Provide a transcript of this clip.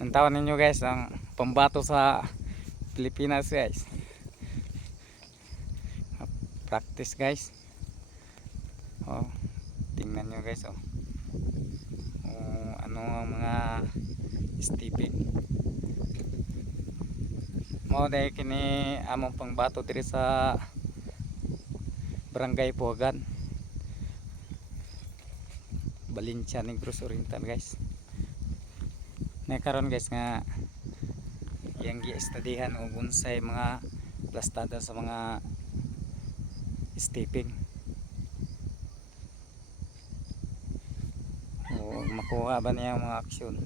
Ang tawag ninyo guys, ang pambato sa Pilipinas guys. Practice guys. Oh, tingnan nyo guys oh. Ano ang mga stepping. Mao dai kini among pangbato diri sa Barangay Puagan, Balincha Negros Oriental guys. Na karon guys nga yang gi-studyhan og unsay mga plastada sa mga stepping. O makuha ba niya ang mga aksyon.